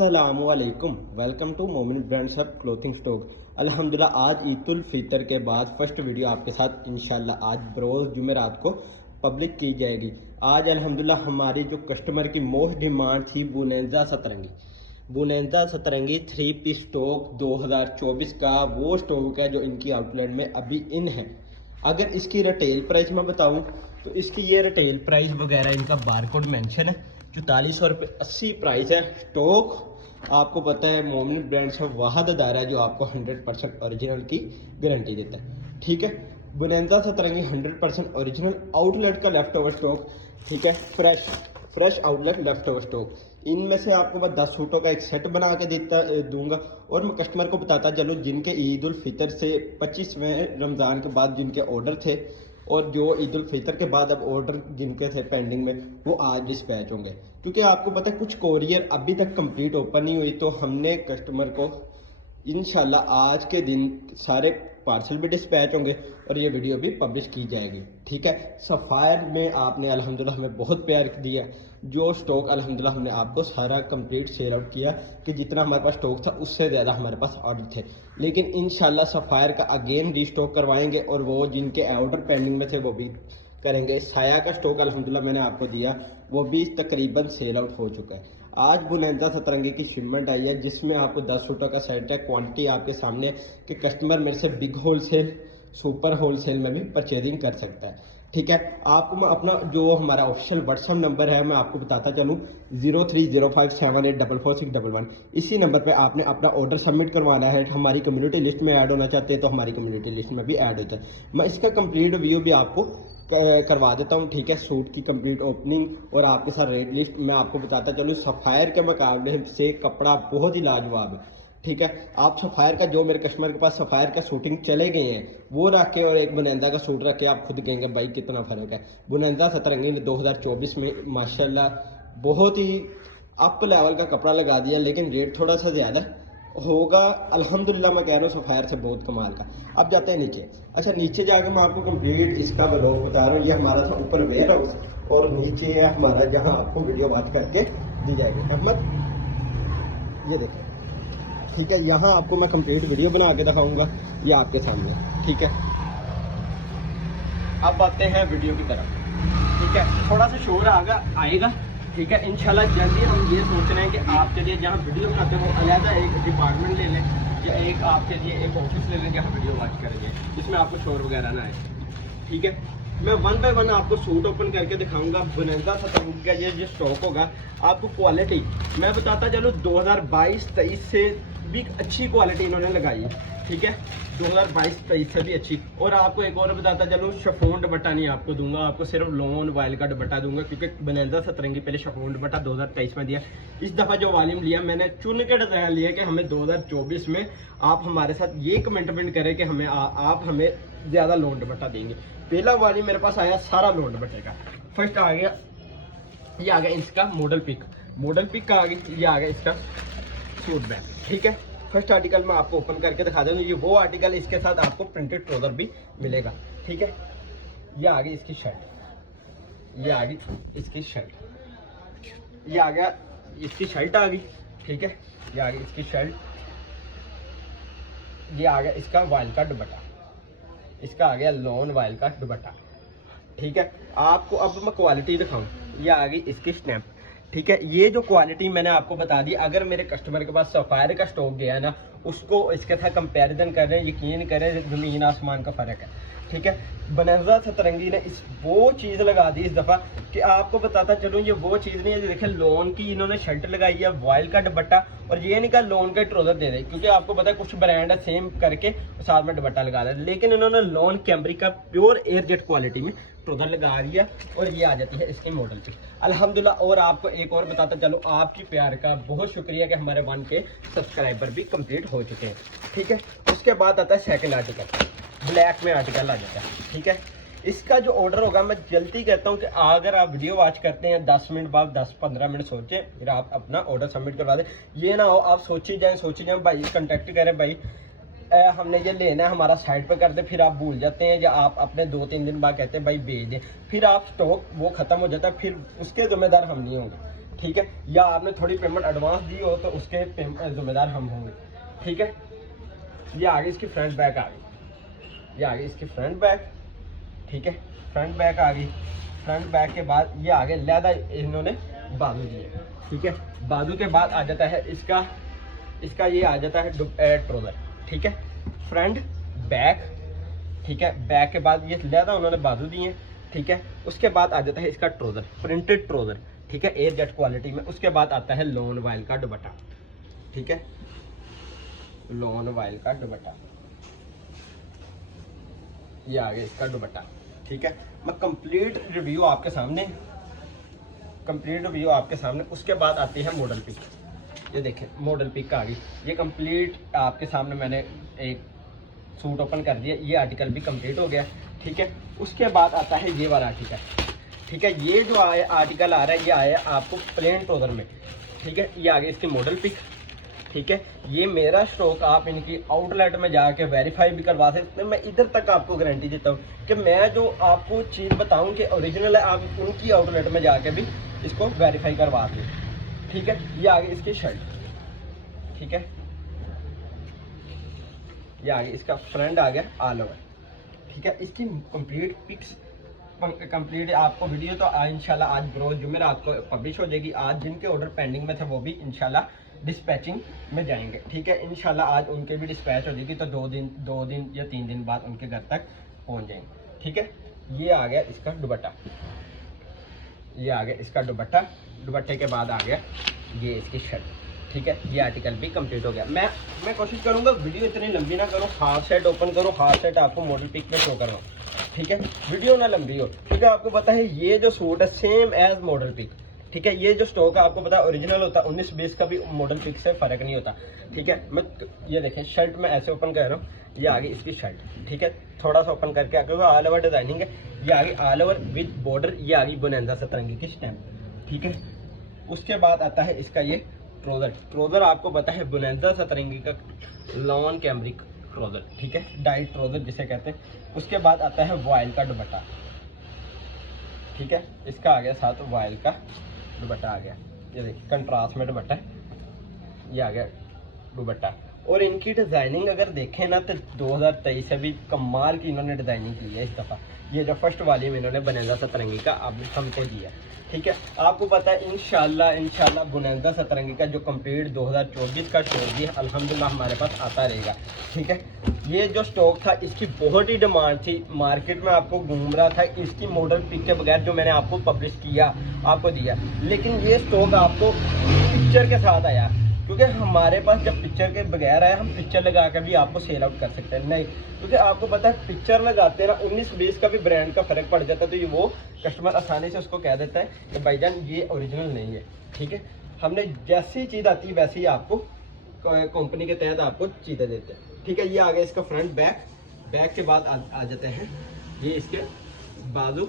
अस्सलामुअलैकुम, welcome to मोमिन brands of clothing stock. अल्हम्दुलिल्लाह आज ईद उल फितर के बाद फर्स्ट वीडियो आपके साथ इंशाल्लाह आज बरोज़ जुमेरात को पब्लिक की जाएगी। आज अल्हम्दुलिल्लाह हमारी जो कस्टमर की मोस्ट डिमांड थी बुनेंजा सतरंगी 3 पीस स्टॉक 2024 का वो स्टॉक है जो इनकी आउटलेट में अभी इन है। अगर इसकी रिटेल प्राइस मैं बताऊं तो इसकी ये रिटेल प्राइस वगैरह इनका बारकोड मेंशन है। 4480 प्राइस है। स्टॉक आपको पता है मोमिन ब्रांड्स ऑफ वाहद अदारा है जो आपको 100% ओरिजिनल की गारंटी देता है। ठीक है, बुनेंजा सतरंगी 100% ओरिजिनल आउटलेट का लेफ्ट ओवर स्टॉक। ठीक है, fresh outlet left over stock. इनमें से आपको मैं 10 सूटों का एक सेट बना के दूंगा और मैं कस्टमर को बताता चलूँ जिनके ईद उल फितर से 25वें रमज़ान के बाद जिनके ऑर्डर थे और जो ईद उल फितर के बाद अब ऑर्डर जिनके थे पेंडिंग में वो आज डिस्पैच होंगे। क्योंकि आपको पता है कुछ कोरियर अभी तक कंप्लीट ओपन नहीं हुई, तो हमने कस्टमर को इंशाल्लाह आज के दिन सारे पार्सल भी डिस्पैच होंगे और ये वीडियो भी पब्लिश की जाएगी। ठीक है, सफ़ायर में आपने अल्हम्दुलिल्लाह हमें बहुत प्यार दिया। जो स्टॉक अल्हम्दुलिल्लाह हमने आपको सारा कंप्लीट सेल आउट किया कि जितना हमारे पास स्टॉक था उससे ज़्यादा हमारे पास ऑर्डर थे। लेकिन इंशाल्लाह सफ़ायर का अगेन रीस्टॉक करवाएंगे और वो जिनके ऑर्डर पेंडिंग में थे वो भी करेंगे। साया का स्टॉक अल्हम्दुलिल्लाह मैंने आपको दिया, वो भी तकरीबन सेल आउट हो चुका है। आज बुनेंजा सतरंगी की शिपमेंट आई है जिसमें आपको 10 सूटों का सेट है। क्वांटिटी आपके सामने कि कस्टमर मेरे से बिग होलसेल सुपर होलसेल में भी परचेजिंग कर सकता है। ठीक है, आपको मैं अपना जो हमारा ऑफिशियल व्हाट्सअप नंबर है मैं आपको बताता चलूँ 030578444611। इसी नंबर पे आपने अपना ऑर्डर सबमिट करवाना है। हमारी कम्युनिटी लिस्ट में ऐड होना चाहते हैं तो हमारी कम्युनिटी लिस्ट में भी ऐड होता है। मैं इसका कंप्लीट व्यू भी आपको करवा देता हूँ। ठीक है, सूट की कंप्लीट ओपनिंग और आपके साथ रेट लिस्ट मैं आपको बताता चलूँ। सफ़ायर के मुकाबले से कपड़ा बहुत ही लाजवाब है। ठीक है, आप सफ़ायर का जो मेरे कस्टमर के पास सफ़ायर का शूटिंग चले गए हैं वो रख के और एक बुनेंजा का सूट रख के आप खुद कहेंगे भाई कितना फ़र्क है। बुनेंजा सतरंगी ने 2024 में माशाल्लाह बहुत ही अप लेवल का कपड़ा लगा दिया, लेकिन रेट थोड़ा सा ज़्यादा होगा। अल्हम्दुलिल्लाह मैं कह रहा हूँ सफ़ायर से बहुत कमाल का। अब जाते हैं नीचे। अच्छा, नीचे जाकर मैं आपको कंप्लीट इसका ब्लॉग बता रहा हूँ। ये हमारा था ऊपर वेयर हाउस और नीचे है हमारा जहाँ आपको वीडियो बात करके दी जाएगी। अहमद ये देखो, ठीक है, यहाँ आपको मैं कंप्लीट वीडियो बना के दिखाऊंगा ये आपके सामने। ठीक है, अब आते हैं वीडियो की तरफ। ठीक है, थोड़ा सा शोर आएगा। ठीक है, इंशाल्लाह जल्दी हम ये सोच रहे हैं कि आपके लिए जहाँ वीडियो बनाते हो अलहदा एक डिपार्टमेंट ले लें या एक आपके लिए एक ऑफिस ले लें जहाँ वीडियो वॉच करेंगे जिसमें आपको शोर वगैरह ना आए। ठीक है, मैं वन बाय वन आपको सूट ओपन करके दिखाऊंगा। बुनेंजा सतरंगी का ये जो स्टॉक होगा आपको क्वालिटी मैं बताता चलो 2022-23 से भी अच्छी क्वालिटी इन्होंने लगाई है। ठीक है, 2022-23 से भी अच्छी। और आपको एक और बताता चलूँ, शिफॉन दुपट्टा नहीं आपको दूंगा, आपको सिर्फ लोन वाइल का दुपट्टा दूंगा क्योंकि बुनेंजा सतरंगी पहले शिफॉन दुपट्टा 2023 में दिया। इस दफ़ा जो वॉल्यूम लिया मैंने चुन के डिज़ाइन लिया कि हमें 2024 में आप हमारे साथ ये कमिटमेंट करें कि हमें आप हमें ज़्यादा लोन दुपट्टा देंगे। पहला वाली मेरे पास आया सारा लोन दुपट्टे का। फर्स्ट आ गया, ये आ गया इसका मॉडल पिक का आ गया, ये आ गया इसका सूट बैग। ठीक है, फर्स्ट आर्टिकल मैं आपको ओपन करके दिखा दूंगा। ये वो आर्टिकल इसके साथ आपको प्रिंटेड ट्राउजर भी मिलेगा। ठीक है, ये आ गई इसकी शर्ट, ये आ गई इसकी शर्ट, ये आ गया इसकी शर्ट आ गई। ठीक है, ये आ गई इसकी शर्ट, ये आ गया इसका वाइल का दुपट्टा, इसका आ गया लॉन वाइल का दुपट्टा। ठीक है, आपको अब मैं क्वालिटी दिखाऊं, ये आ गई इसकी स्नैप। ठीक है, ये जो क्वालिटी मैंने आपको बता दी, अगर मेरे कस्टमर के पास सफ़ायर का स्टॉक गया है ना उसको इसके साथ कंपैरिजन कर रहे हैं, यकीन करें ज़मीन आसमान का फ़र्क है। ठीक है, बुनेंजा सतरंगी ने इस वो चीज़ लगा दी इस दफ़ा कि आपको बताता चलूँ ये वो चीज़ नहीं है। देखिए लोन की इन्होंने शर्ट लगाई है, वाइल का दुपट्टा, और ये नहीं कहा लोन का ट्राउजर दे दे क्योंकि आपको पता है कुछ ब्रांड है सेम करके साथ में दुपट्टा लगा रहा है, लेकिन इन्होंने लोन कैमरी का प्योर एयरजेट क्वालिटी में ट्राउजर लगा दिया और ये आ जाती है इसके मॉडल पे अल्हम्दुलिल्लाह। और आपको एक और बताता चलो, आपकी प्यार का बहुत शुक्रिया कि हमारे 1K सब्सक्राइबर भी कंप्लीट हो चुके हैं। ठीक है, उसके बाद आता है सेकंड आर्टिकल, ब्लैक में आर्टिकल आ जाता है। ठीक है, इसका जो ऑर्डर होगा मैं जल्दी कहता हूँ कि अगर आप वीडियो वॉच करते हैं 10 मिनट बाद 10-15 मिनट सोचें फिर आप अपना ऑर्डर सबमिट करवा दें। ये ना हो आप सोची जाएं भाई कंटेक्ट करें भाई हमने ये लेना है हमारा साइड पे कर दे, फिर आप भूल जाते हैं या आप अपने 2-3 दिन बाद कहते हैं भाई भेज दें, फिर आप स्टॉक वो ख़त्म हो जाता है, फिर उसके जिम्मेदार हम नहीं होंगे। ठीक है, या आपने थोड़ी पेमेंट एडवांस दी हो तो उसके जिम्मेदार हम होंगे। ठीक है, ये आगे इसकी फ्रंट बैक आ गई, ये आगे इसकी फ्रंट बैक। ठीक है, फ्रंट बैक आ गई। फ्रंट बैक के बाद ये आगे लहदा इन्होंने बाजू दिए। ठीक है, बाजू के बाद आ जाता है इसका ये आ जाता है ट्रोजर। ठीक है, फ्रंट बैक। ठीक है, बैक के बाद ये लहदा उन्होंने बाजू दिए। ठीक है, उसके बाद आ जाता है इसका ट्रोजर, प्रिंटेड ट्रोजर। ठीक है, एयर जेट क्वालिटी में। उसके बाद आता है लॉन वाइल का दुपट्टा। ठीक है, लॉन वाइल का दुपट्टा, ये आ गया इसका दुपट्टा। ठीक है, मैं कंप्लीट रिव्यू आपके सामने। उसके बाद आती है मॉडल पिक। ये देखें मॉडल पिक आ गई, ये कंप्लीट आपके सामने मैंने एक सूट ओपन कर दिया, ये आर्टिकल भी कंप्लीट हो गया। ठीक है, उसके बाद आता है ये वाला आर्टिकल। ठीक है, ये जो आर्टिकल आ रहा है ये आया आपको प्लेन ट्राउजर में। ठीक है, ये आगे इसकी मॉडल पिक। ठीक है, ये मेरा स्टॉक आप इनकी आउटलेट में जाके वेरीफाई भी करवा सकते हैं। मैं इधर तक आपको गारंटी देता हूँ कि मैं जो आपको चीज़ बताऊँ कि ओरिजिनल है, आप उनकी आउटलेट में जाके भी इसको वेरीफाई करवा दें। ठीक है, ये आगे इसकी शर्ट। ठीक है, ये आगे इसका फ्रंट आ गया ऑल ओवर। ठीक है, इसकी कंप्लीट पिक्स कंप्लीट आपको वीडियो तो इंशाल्लाह आज बरोज जुमेरात को पब्लिश हो जाएगी। आज जिनके ऑर्डर पेंडिंग में थे वो भी इंशाल्लाह डिस्पैचिंग में जाएंगे। ठीक है, इंशाल्लाह आज उनके भी डिस्पैच हो जाएगी, तो दो दिन या 3 दिन बाद उनके घर तक पहुंच जाएंगे। ठीक है, ये आ गया इसका दुपट्टा, ये आ गया इसका दुपट्टा। दुपट्टे के बाद आ गया ये इसकी शर्ट। ठीक है, ये आर्टिकल भी कंप्लीट हो गया। मैं कोशिश करूंगा वीडियो इतनी लंबी ना करूं, हाफ सेट ओपन करो, हाफ सेट आपको मॉडल पिक में शो करवाऊं। ठीक है, वीडियो ना लंबी हो, क्योंकि आपको पता है ये जो सूट है सेम एज मॉडल पिक। ठीक है, ये जो स्टॉक है आपको पता है ओरिजिनल होता है, 19-20 का भी मॉडल पिक से फर्क नहीं होता। ठीक है, मैं ये देखें शर्ट में ऐसे ओपन कर रहा हूँ, ये आगे इसकी शर्ट। ठीक है, थोड़ा सा ओपन करके आगे ऑल ओवर डिजाइनिंग है, ये आगे ऑल ओवर विद बॉर्डर, ये आगे बोनांजा सतरंगी की स्टैम्प। ठीक है, उसके बाद आता है इसका ये ट्रोजर आपको पता है बोनांजा सतरंगी का लॉन कैमरिक ट्रोजर। ठीक है, डाइट ट्रोजर जिसे कहते हैं। उसके बाद आता है वॉयल का दुपट्टा। ठीक है, इसका आ गया साथ वॉयल का दुपट्टा आ गया, ये देखिए कंट्रास्ट में दुपट्टा है, ये आ गया दुपट्टा। और इनकी डिज़ाइनिंग अगर देखें ना तो 2023 से भी कमाल की इन्होंने डिज़ाइनिंग की है इस दफ़ा। ये जो फर्स्ट वाली में इन्होंने बोनांजा सतरंगी का अब हमको दिया। ठीक है, आपको पता है इंशाल्लाह बोनांजा सतरंगी का जो कंप्लीट 2024 का स्टॉक भी अल्हम्दुलिल्लाह हमारे पास आता रहेगा। ठीक है, ये जो स्टॉक था इसकी बहुत ही डिमांड थी, मार्केट में आपको घूम रहा था इसकी मॉडल पिक के बगैर, जो मैंने आपको पब्लिश किया आपको दिया। लेकिन ये स्टॉक आपको पिक्चर के साथ आया, क्योंकि हमारे पास जब पिक्चर के बगैर आया, हम पिक्चर लगा कर भी आपको सेल आउट कर सकते हैं। नहीं, क्योंकि आपको पता है पिक्चर लगाते ना 19-20 का भी ब्रांड का फर्क पड़ जाता है, तो ये वो कस्टमर आसानी से उसको कह देता है कि भाईजान ये ओरिजिनल नहीं है। ठीक है, हमने जैसी चीज़ आती है वैसे ही आपको कंपनी के तहत आपको चीज़ें देते हैं। ठीक है, ये आ गया इसका फ्रंट बैक के बाद आ जाते हैं ये इसके बाजू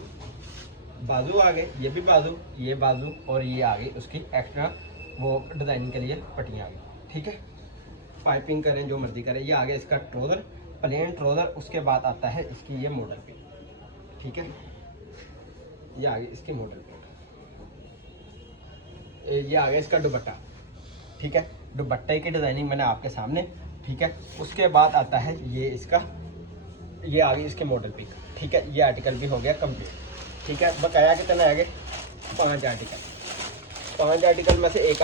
आ गए, ये भी बाजू और ये आ गई उसकी एक्स्ट्रा वो डिज़ाइनिंग के लिए पट्टियाँ आ गई। ठीक है, पाइपिंग करें जो मर्जी करें। ये आ गया इसका ट्रोज़र, प्लेन ट्रोज़र। उसके बाद आता है इसकी ये मॉडल पिक। ठीक है, ये आ गई इसकी मॉडल पिक, ये आ गया इसका दुपट्टा। ठीक है, दुपट्टे की डिज़ाइनिंग मैंने आपके सामने। ठीक है, उसके बाद आता है ये इसका, ये आ गई इसके मॉडल पिक। ठीक है, ये आर्टिकल भी हो गया कंप्लीट। ठीक है, बकाया कितना आगे 5 आर्टिकल में से एक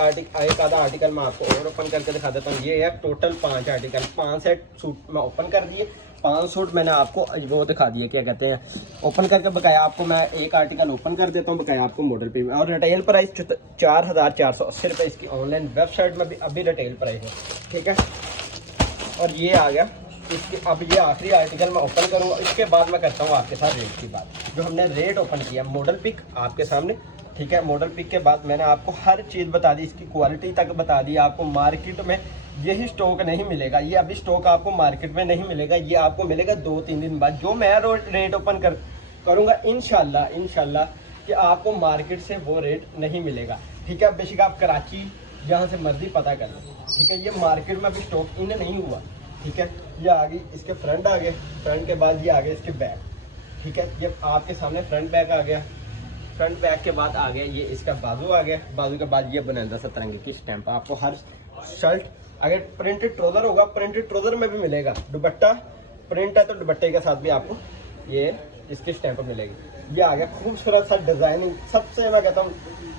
आधा आर्टिकल मैं आपको और ओपन करके दिखा देता हूँ। ये है टोटल 5 आर्टिकल, 5 सेट सूट मैं ओपन कर दिए, 5 सूट मैंने आपको वो दिखा दिए, क्या कहते हैं ओपन करके। बकाया आपको मैं एक आर्टिकल ओपन कर देता हूँ, बकाया आपको मॉडल पे। और रिटेल प्राइस 4480 रुपये इसकी ऑनलाइन वेबसाइट में भी अभी रिटेल प्राइस है। ठीक है, और ये आ गया इसके। अब ये आखिरी आर्टिकल मैं ओपन करूँगा, इसके बाद मैं करता हूँ आपके साथ रेट की बात, जो हमने रेट ओपन किया मॉडल पिक आपके सामने। ठीक है, मॉडल पिक के बाद मैंने आपको हर चीज़ बता दी, इसकी क्वालिटी तक बता दी। आपको मार्केट में यही स्टॉक नहीं मिलेगा, ये अभी स्टॉक आपको मार्केट में नहीं मिलेगा, ये आपको मिलेगा 2-3 दिन बाद, जो मैं रेट ओपन करूँगा इंशाल्लाह कि आपको मार्केट से वो रेट नहीं मिलेगा। ठीक है, बेशक आप कराची जहाँ से मर्जी पता कर लें। ठीक है, ये मार्केट में अभी स्टॉक इन नहीं हुआ। ठीक है, ये आ गई इसके फ्रंट आ गए, फ्रंट के बाद ये आ गए इसके बैक। ठीक है, ये आपके सामने फ्रंट बैक आ गया। फ्रंट बैक के बाद आ गया ये इसका बाजू आ गया, बाजू के बाद ये बनांदा सतरंगी की स्टैंप। आपको हर शर्ट अगर प्रिंटेड ट्राउजर होगा, प्रिंटेड ट्राउजर में भी मिलेगा। दुपट्टा प्रिंट है तो दुपट्टे के साथ भी आपको ये इसकी स्टैंप मिलेगी। ये आ गया खूबसूरत सा डिजाइनिंग, सबसे मैं कहता हूँ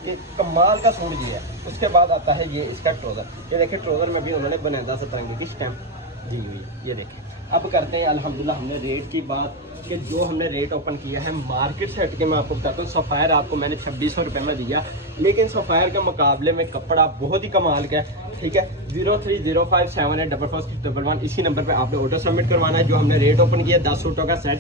कि कमाल का सूट ये है। उसके बाद आता है ये इसका ट्राउजर। ये देखिए ट्राउजर में भी उन्होंने बनांदा सतरंगी की स्टैंप दी हुई, ये देखिए। अब करते हैं अल्हम्दुलिल्लाह हमने रेट की बात, कि जो हमने रेट ओपन किया है मार्केट से हटके मैं आपको बताता हूँ। सफ़ायर आपको मैंने 2600 रुपये में दिया, लेकिन सफ़ायर के मुकाबले में कपड़ा बहुत ही कमाल का है, ठीक है। 0305784411 इसी नंबर पे आपने ऑर्डर सबमिट करवाना है। जो हमने रेट ओपन किया 10 सूटों का सेट,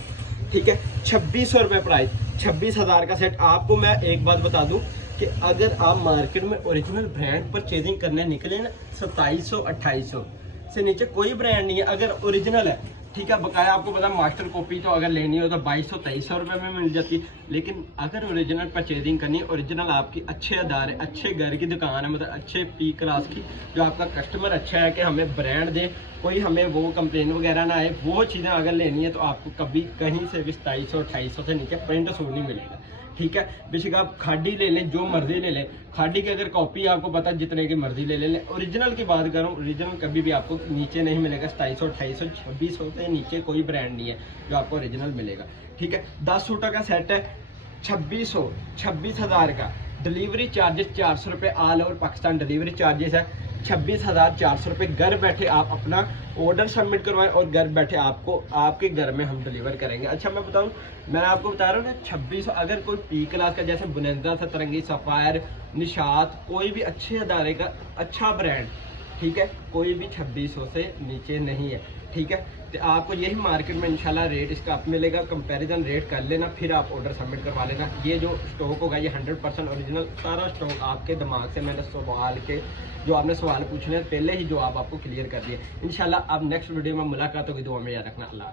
ठीक है, 2600 रुपये प्राइस, 26,000 का सेट। आपको मैं एक बात बता दूँ कि अगर आप मार्केट में ओरिजिनल ब्रांड परचेजिंग करने निकले ना 2700-2800 से नीचे कोई ब्रांड नहीं है। अगर ओरिजिनल है, ठीक है, बकाया आपको पता मास्टर कॉपी तो अगर लेनी हो तो 2200-2300 रुपये में मिल जाती। लेकिन अगर ओरिजिनल परचेजिंग करनी है, ओरिजिनल आपकी अच्छे अदारे, अच्छे घर की दुकान है, मतलब अच्छे पी क्लास की, जो आपका कस्टमर अच्छा है कि हमें ब्रांड दे, कोई हमें वो कंप्लेन वगैरह ना आए, वो चीज़ें अगर लेनी है तो आपको कभी कहीं से भी 2700-2800 से नीचे प्रिंट सूट नहीं मिलेगा, ठीक है। बेशक आप खाड़ी ले लें, जो मर्जी ले लें, खाड़ी की अगर कॉपी आपको पता जितने की मर्जी ले लें। ओरिजिनल की बात करूँ, ओरिजिनल कभी भी आपको नीचे नहीं मिलेगा 2700-2800, 2600 से नीचे कोई ब्रांड नहीं है जो आपको ओरिजिनल मिलेगा, ठीक है। 10 सूटों का सेट है 26,000 का। डिलीवरी चार्जेस 400 रुपये, all over Pakistan delivery charges है। 26,400 रुपये। घर बैठे आप अपना ऑर्डर सबमिट करवाएं और घर बैठे आपको आपके घर में हम डिलीवर करेंगे। अच्छा मैं बताऊं, मैं आपको बता रहा हूँ ना 2600, अगर कोई पी क्लास का जैसे बुनिंदा, सतरंगी, सफ़ायर, निशात, कोई भी अच्छे अदारे का अच्छा ब्रांड, ठीक है, कोई भी 2600 से नीचे नहीं है, ठीक है। तो आपको यही मार्केट में इंशाल्लाह रेट इसका आप मिलेगा। कंपैरिजन रेट कर लेना, फिर आप ऑर्डर सबमिट करवा लेना। ये जो स्टॉक होगा ये 100% ओरिजिनल, सारा स्टॉक आपके दिमाग से मैंने सवाल के जो आपने सवाल पूछने पहले ही जवाब आपको क्लियर कर दिए। इंशाल्लाह अब नेक्स्ट वीडियो में मुलाकात होगी। दुआ में याद रखना। अल्लाह।